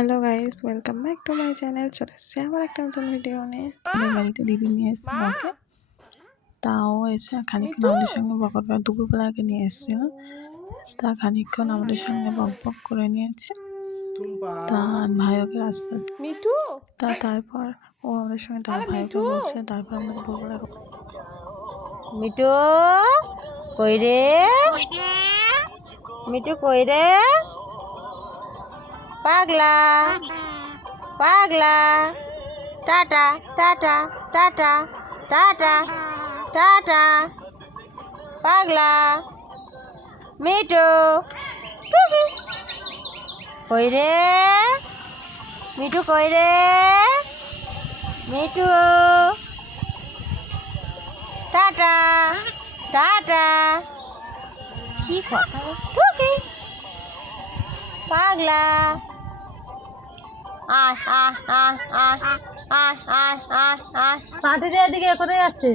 Hello guys welcome back to my channel চলে এসেছি আমার একটা নতুন ভিডিও নিয়ে। বাড়িতে দিদি নিয়ে এসেছিল ওকে তাও এসে খানিকক্ষণ আমাদের সঙ্গে বকর দুপুরবেলা আগে নিয়ে এসেছিল। তা খানিকক্ষণ আমাদের সঙ্গে বক বক করে নিয়েছে। তা ভাই ওকে রাস্তা মিঠু? তা তারপর ও আমাদের সঙ্গে তার ভাইকে বলছে তারপর আমরা দুপুরবেলা মিঠু! কই রে? মিঠু কই রে? পাগলা। পাগলা। টাটা টাটা টাটা টাটা টাটা। পাগলা। মিঠু। টুকি কই রে? মিঠু কই রে? মিঠু। টাটা টাটা। কি কথা? পাগলা আয় আয় আয় আয় আয় আয় আহ আহ কোথায় যাচ্ছে?